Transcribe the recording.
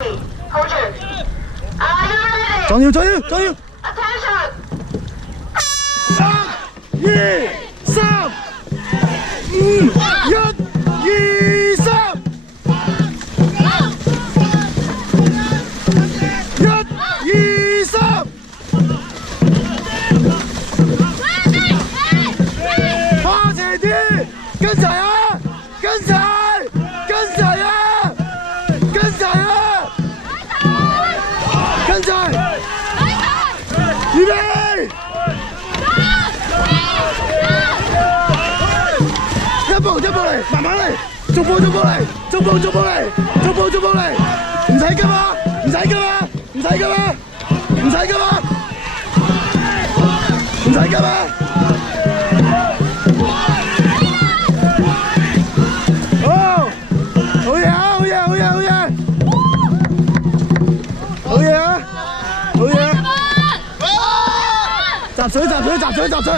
Hold your. Are you ready? 仲要仲要仲要！ Attention. 3、2、3、5、1、2、3。1、2、3。花斜啲，跟齊啊！跟齊，跟齊啊！跟齊啊！跟齊，預備！一步一步嚟，慢慢嚟，逐步逐步嚟，逐步逐步嚟，逐步逐步嚟，唔使急啊！唔使急啊！唔使急啊！唔使急啊！唔使急啊！好，好嘢啊！好嘢！好嘢！好嘢！好嘢啊！好嘢！集水！集水！集水！集水！